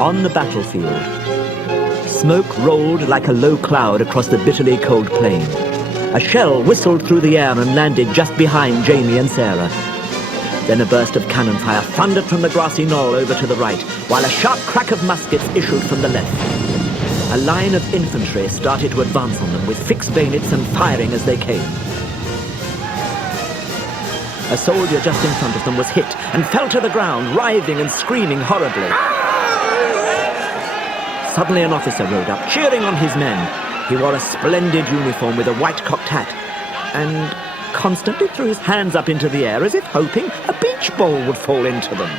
On the battlefield, smoke rolled like a low cloud across the bitterly cold plain. A shell whistled through the air and landed just behind Jamie and Sarah. Then a burst of cannon fire thundered from the grassy knoll over to the right, while a sharp crack of muskets issued from the left. A line of infantry started to advance on them with fixed bayonets and firing as they came. A soldier just in front of them was hit and fell to the ground, writhing and screaming horribly. Suddenly an officer rode up, cheering on his men. He wore a splendid uniform with a white cocked hat, and constantly threw his hands up into the air as if hoping a beach ball would fall into them.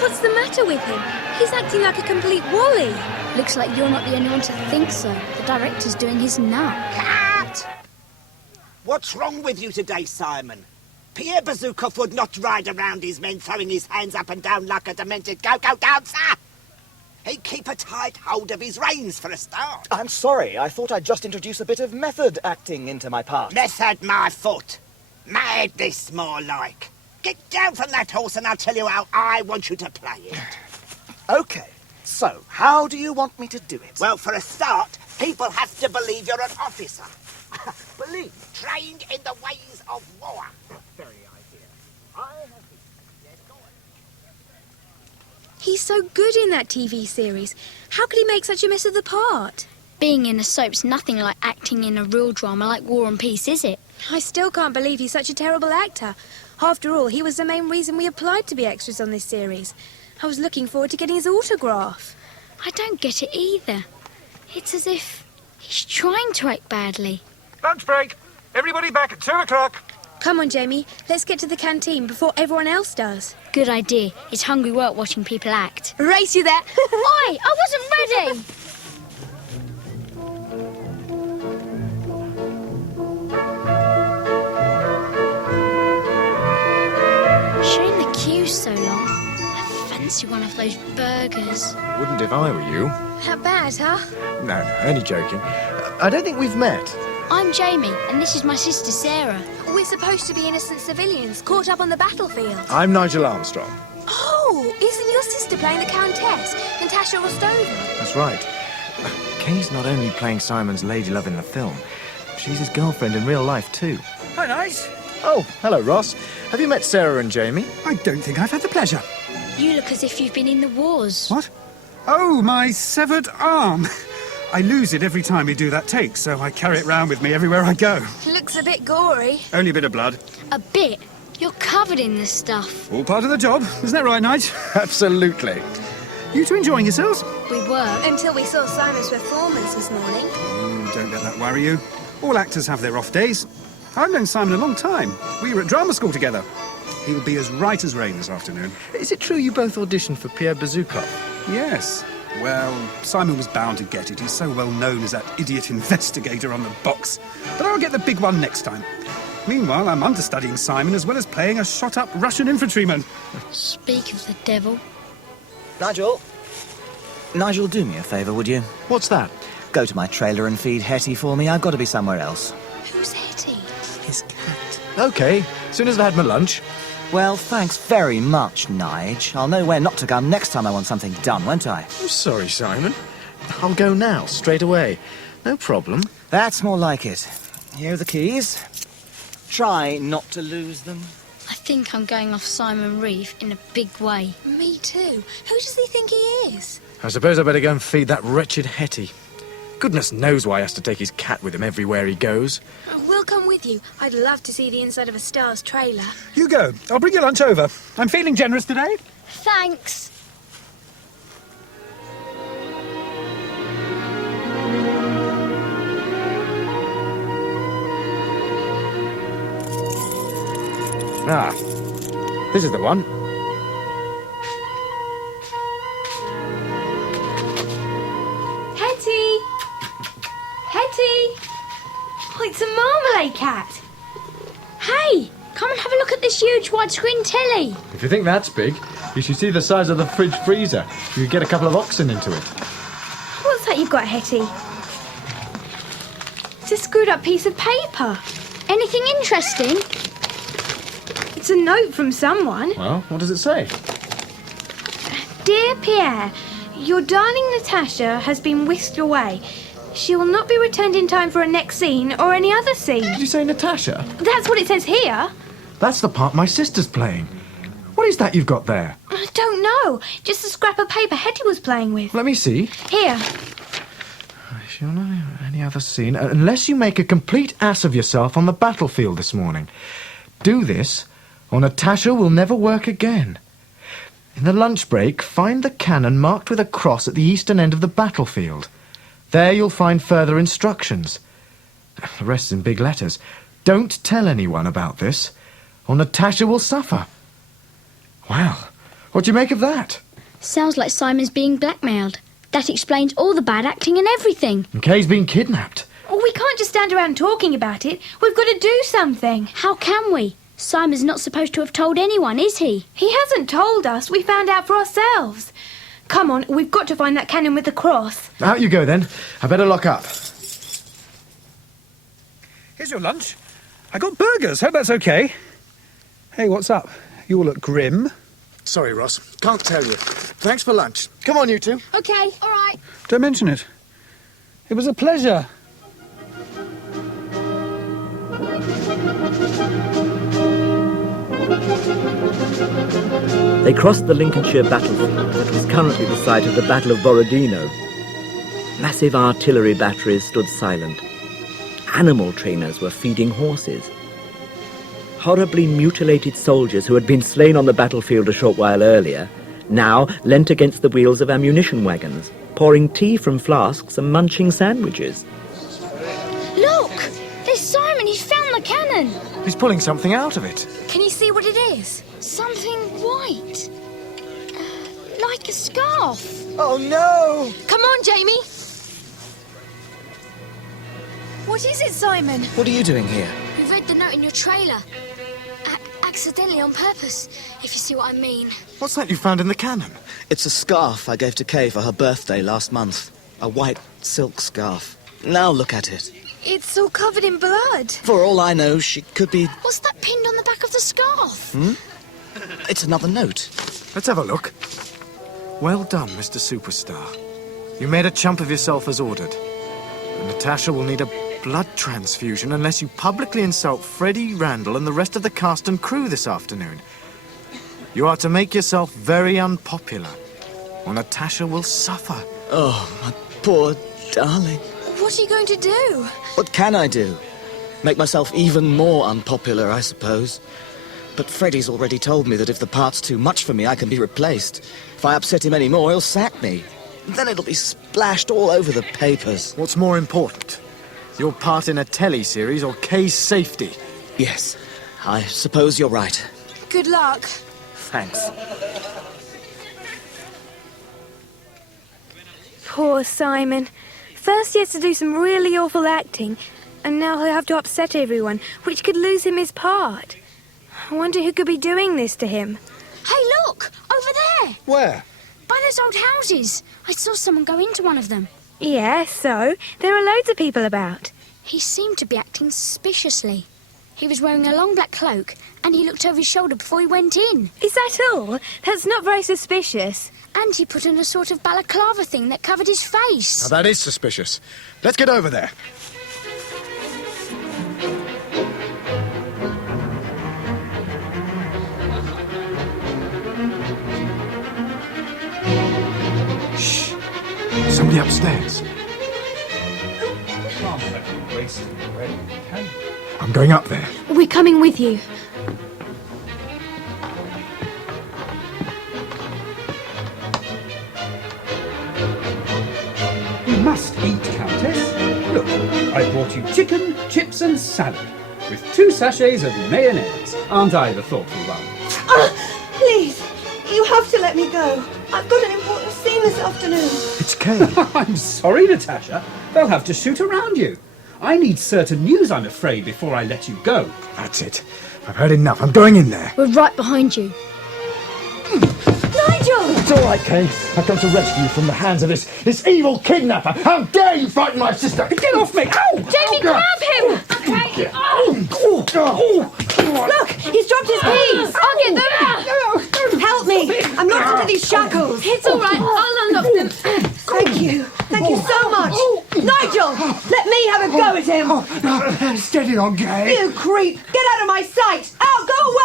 What's the matter with him? He's acting like a complete wally. Looks like you're not the only one to think so. The director's doing his now. Cat! What's wrong with you today, Simon? Pierre Bezukhov would not ride around his men throwing his hands up and down like a demented go-go dancer. He'd keep a tight hold of his reins for a start. I'm sorry, I thought I'd just introduce a bit of method acting into my part. Method, my foot. Madness, more like. Get down from that horse and I'll tell you how I want you to play it. Okay, so how do you want me to do it? Well, for a start, people have to believe you're an officer. Believe, trained in the ways of war. Very idea. I have been. Yes, go on. He's so good in that TV series. How could he make such a mess of the part? Being in a soap's nothing like acting in a real drama like War and Peace, is it? I still can't believe he's such a terrible actor. After all, he was the main reason we applied to be extras on this series. I was looking forward to getting his autograph. I don't get it either. It's as if he's trying to act badly. Lunch break. Everybody back at 2 o'clock. Come on, Jamie. Let's get to the canteen before everyone else does. Good idea. It's hungry work watching people act. Race you there. Oi! I wasn't ready! Showing the queue so long. I fancy one of those burgers. Wouldn't if I were you. Not bad, huh? No, only joking. I don't think we've met. I'm Jamie, and this is my sister Sarah. We're supposed to be innocent civilians caught up on the battlefield. I'm Nigel Armstrong. Oh, isn't your sister playing the Countess, Countess Rostova? That's right. Kay's not only playing Simon's lady love in the film, she's his girlfriend in real life too. Hi, nice. Oh, hello, Ross. Have you met Sarah and Jamie? I don't think I've had the pleasure. You look as if you've been in the wars. What? Oh, my severed arm. I lose it every time we do that take, so I carry it round with me everywhere I go. Looks a bit gory. Only a bit of blood. A bit? You're covered in this stuff. All part of the job. Isn't that right, Nige? Absolutely. You two enjoying yourselves? We were. Until we saw Simon's performance this morning. Don't let that worry you. All actors have their off days. I've known Simon a long time. We were at drama school together. He'll be as right as rain this afternoon. Is it true you both auditioned for Pierre Bezukhov? Yes. Well, Simon was bound to get it. He's so well known as that idiot investigator on the box. But I'll get the big one next time. Meanwhile, I'm understudying Simon as well as playing a shot-up Russian infantryman. Speak of the devil. Nigel, do me a favour, would you? What's that? Go to my trailer and feed Hetty for me. I've got to be somewhere else. Who's Hetty? His cat. Okay, soon as I've had my lunch. Well, thanks very much, Nige. I'll know where not to come next time I want something done, won't I? I'm sorry, Simon. I'll go now, straight away. No problem. That's more like it. Here are the keys. Try not to lose them. I think I'm going off Simon Reeve in a big way. Me too. Who does he think he is? I suppose I better go and feed that wretched Hetty. Goodness knows why he has to take his cat with him everywhere he goes. We'll come with you. I'd love to see the inside of a Stars trailer. You go. I'll bring your lunch over. I'm feeling generous today. Thanks. Ah, this is the one. Hetty! Hetty! Oh, it's a marmalade cat. Hey, come and have a look at this huge widescreen telly. If you think that's big, you should see the size of the fridge freezer. You could get a couple of oxen into it. What's that you've got, Hetty? It's a screwed up piece of paper. Anything interesting? It's a note from someone. Well, what does it say? Dear Pierre, your darling Natasha has been whisked away. She will not be returned in time for a next scene or any other scene. Did you say Natasha? That's what it says here. That's the part my sister's playing. What is that you've got there? I don't know. Just a scrap of paper Hetty was playing with. Let me see. Here. She'll not have any other scene, unless you make a complete ass of yourself on the battlefield this morning. Do this, or Natasha will never work again. In the lunch break, find the cannon marked with a cross at the eastern end of the battlefield. There you'll find further instructions. The rest's in big letters. Don't tell anyone about this, or Natasha will suffer. Well, what do you make of that? Sounds like Simon's being blackmailed. That explains all the bad acting and everything. And Kay's been kidnapped. Oh, we can't just stand around talking about it. We've got to do something. How can we? Simon's not supposed to have told anyone, is he? He hasn't told us. We found out for ourselves. Come on, we've got to find that cannon with the cross. Out you go, then. I better lock up. Here's your lunch. I got burgers. Hope that's okay. Hey, what's up? You all look grim. Sorry, Ross. Can't tell you. Thanks for lunch. Come on, you two. OK, all right. Don't mention it. It was a pleasure. They crossed the Lincolnshire battlefield that was currently the site of the Battle of Borodino. Massive artillery batteries stood silent. Animal trainers were feeding horses. Horribly mutilated soldiers who had been slain on the battlefield a short while earlier now leant against the wheels of ammunition wagons, pouring tea from flasks and munching sandwiches. Look! There's Simon. He's found the cannon. He's pulling something out of it. Can you see what it is? Something white. Like a scarf. Oh, no! Come on, Jamie. What is it, Simon? What are you doing here? We read the note in your trailer. Accidentally on purpose, if you see what I mean. What's that you found in the cannon? It's a scarf I gave to Kay for her birthday last month. A white silk scarf. Now look at it. It's all covered in blood. For all I know, she could be... What's that pinned on the back of the scarf? It's another note. Let's have a look. Well done, Mr. Superstar. You made a chump of yourself as ordered. And Natasha will need a blood transfusion unless you publicly insult Freddie, Randall and the rest of the cast and crew this afternoon. You are to make yourself very unpopular, or Natasha will suffer. Oh, my poor darling. What are you going to do? What can I do? Make myself even more unpopular, I suppose. But Freddie's already told me that if the part's too much for me, I can be replaced. If I upset him any more, he'll sack me. Then it'll be splashed all over the papers. What's more important? Your part in a telly-series or Kay's safety? Yes, I suppose you're right. Good luck. Thanks. Poor Simon. First he has to do some really awful acting, and now he'll have to upset everyone, which could lose him his part. I wonder who could be doing this to him. Hey, look! Over there! Where? By those old houses. I saw someone go into one of them. Yes, so? There are loads of people about. He seemed to be acting suspiciously. He was wearing a long black cloak, and he looked over his shoulder before he went in. Is that all? That's not very suspicious. And he put on a sort of balaclava thing that covered his face. Now that is suspicious. Let's get over there. Shh. Somebody upstairs. I'm going up there. We're coming with you. You must eat, Countess. Look, I brought you chicken, chips and salad, with 2 sachets of mayonnaise. Aren't I the thoughtful one? Please, you have to let me go. I've got an important scene this afternoon. It's Kay. I'm sorry, Natasha. They'll have to shoot around you. I need certain news, I'm afraid, before I let you go. That's it. I've heard enough. I'm going in there. We're right behind you. Nigel! It's all right, Kay. I've come to rescue you from the hands of this evil kidnapper. How dare you frighten my sister? Get off me! Ow! Jamie, grab him! Okay. Look, he's dropped his keys. I'll get them. Help me! I'm locked into these shackles. It's him! Oh, steady on, Gay. You creep! Get out of my sight! Out! Go away!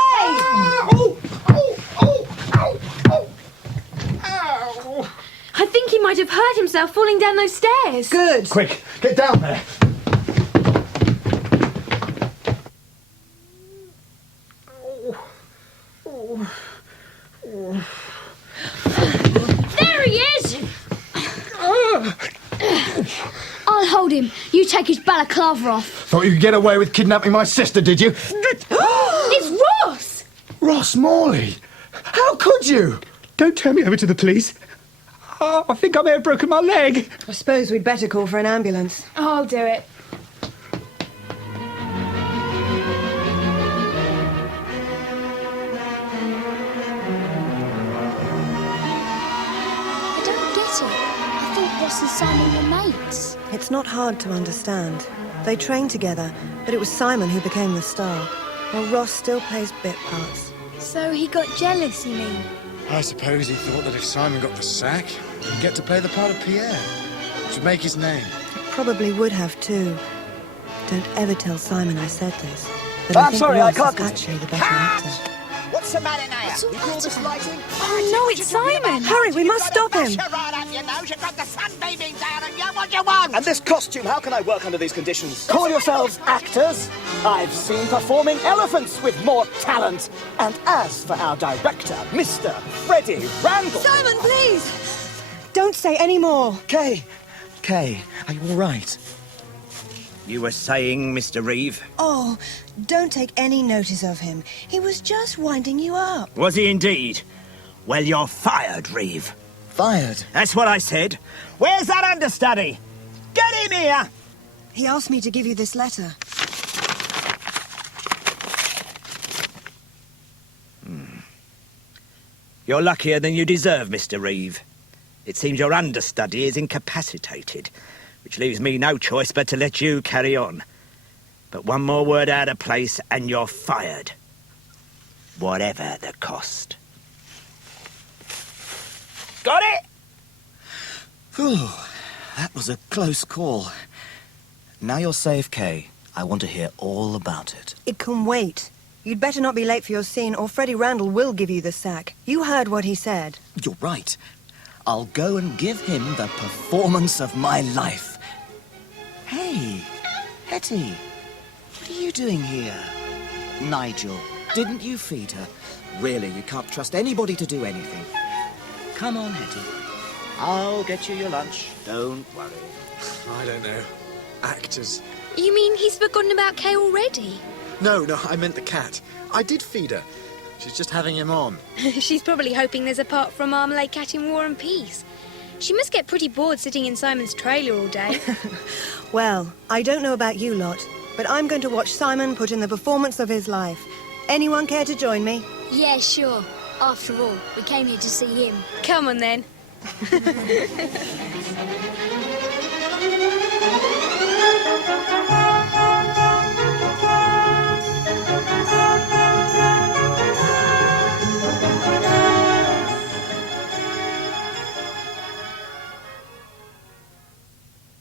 I think he might have hurt himself falling down those stairs. Good. Quick, get down there. There he is! I'll hold him. You take his balaclava off. Thought you could get away with kidnapping my sister, did you? It's Ross! Ross Morley! How could you? Don't turn me over to the police. Oh, I think I may have broken my leg. I suppose we'd better call for an ambulance. I'll do it. I don't get it. I thought Ross and Simon were mates. It's not hard to understand. They trained together, but it was Simon who became the star, while Ross still plays bit parts. So he got jealous, you mean? I suppose he thought that if Simon got the sack, he'd get to play the part of Pierre, which would make his name. Probably would have too. Don't ever tell Simon I said this. But I think sorry, I Ross can't is actually the better actor. What's the matter now? What's all You call that this about? lighting? Oh, no, it's Simon. Hurry, we must stop him. Right up your nose. You've got the sun beaming down on you. What do you want? And this costume, how can I work under these conditions? Call yourselves actors? I've seen performing elephants with more talent. And as for our director, Mr. Freddie Randall... Simon, please! Don't say any more. Kay, are you all right? You were saying, Mr. Reeve? Oh, don't take any notice of him. He was just winding you up. Was he indeed? Well, you're fired, Reeve. Fired? That's what I said. Where's that understudy? Get him here! He asked me to give you this letter. You're luckier than you deserve, Mr. Reeve. It seems your understudy is incapacitated, which leaves me no choice but to let you carry on. But one more word out of place and you're fired. Whatever the cost. Got it? Whew, that was a close call. Now you're safe, Kay. I want to hear all about it. It can wait. You'd better not be late for your scene, or Freddie Randall will give you the sack. You heard what he said. You're right. I'll go and give him the performance of my life. Hey, Hetty, what are you doing here? Nigel, didn't you feed her? Really, you can't trust anybody to do anything. Come on, Hetty. I'll get you your lunch. Don't worry. I don't know. Actors. You mean he's forgotten about Kay already? No, I meant the cat. I did feed her. She's just having him on. She's probably hoping there's a part for a marmalade cat in War and Peace. She must get pretty bored sitting in Simon's trailer all day. Well, I don't know about you lot, but I'm going to watch Simon put in the performance of his life. Anyone care to join me? Yeah, sure. After all, we came here to see him. Come on, then.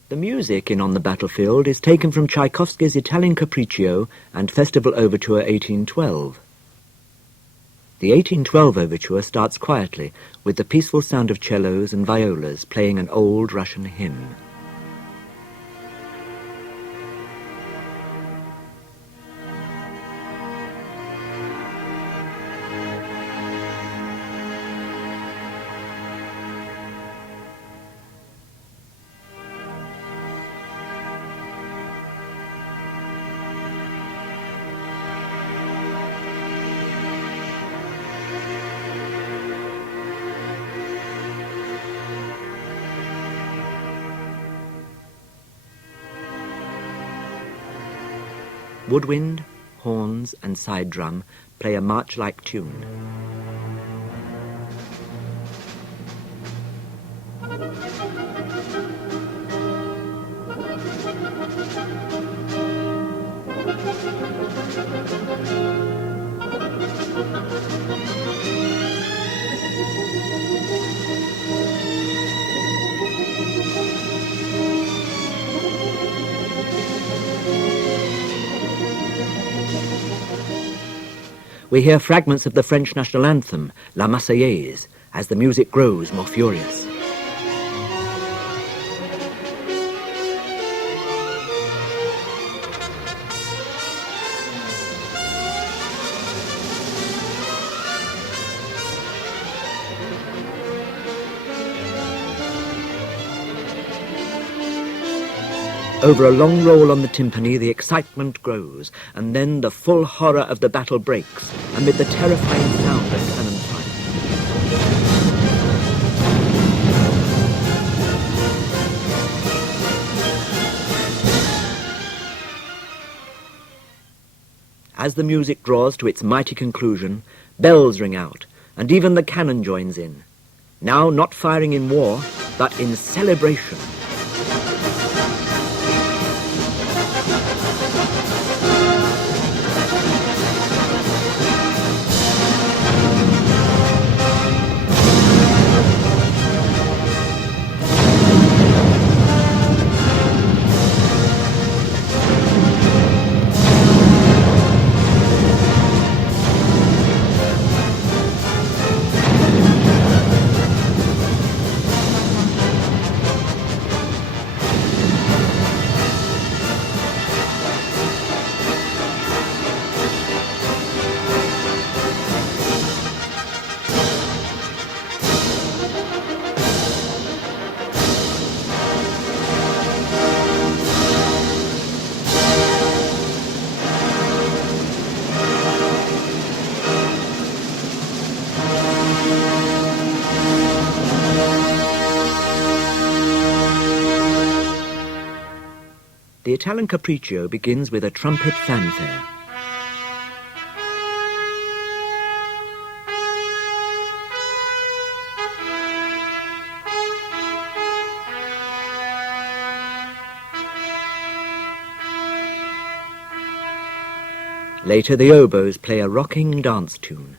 The music in On the Battlefield is taken from Tchaikovsky's Italian Capriccio and Festival Overture 1812. The 1812 overture starts quietly, with the peaceful sound of cellos and violas playing an old Russian hymn. Woodwind, horns and side drum play a march-like tune. we hear fragments of the French national anthem, La Marseillaise, as the music grows more furious. Over a long roll on the timpani, the excitement grows, and then the full horror of the battle breaks amid the terrifying sound of cannon fire. As the music draws to its mighty conclusion, bells ring out, and even the cannon joins in. Now not firing in war, but in celebration. The Italian Capriccio begins with a trumpet fanfare. Later, the oboes play a rocking dance tune.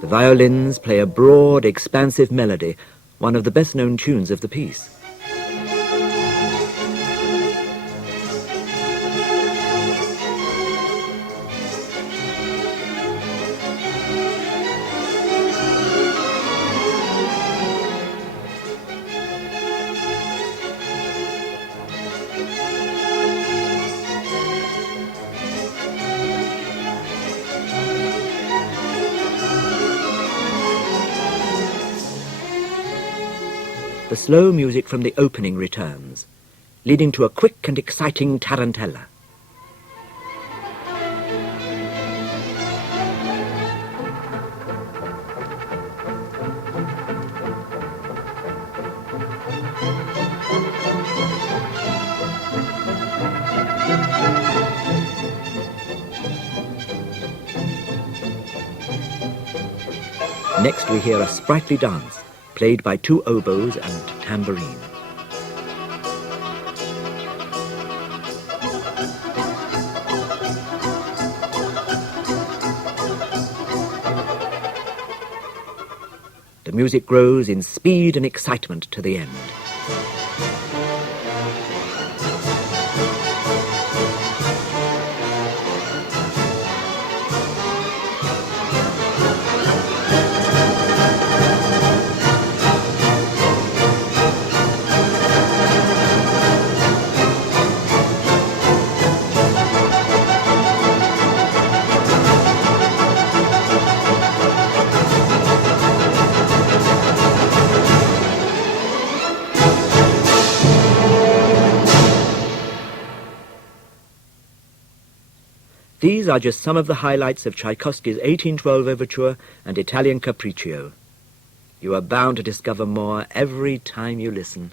The violins play a broad, expansive melody, one of the best-known tunes of the piece. The slow music from the opening returns, leading to a quick and exciting tarantella. Next we hear a sprightly dance, played by two oboes and tambourine. The music grows in speed and excitement to the end. These are just some of the highlights of Tchaikovsky's 1812 Overture and Italian Capriccio. You are bound to discover more every time you listen.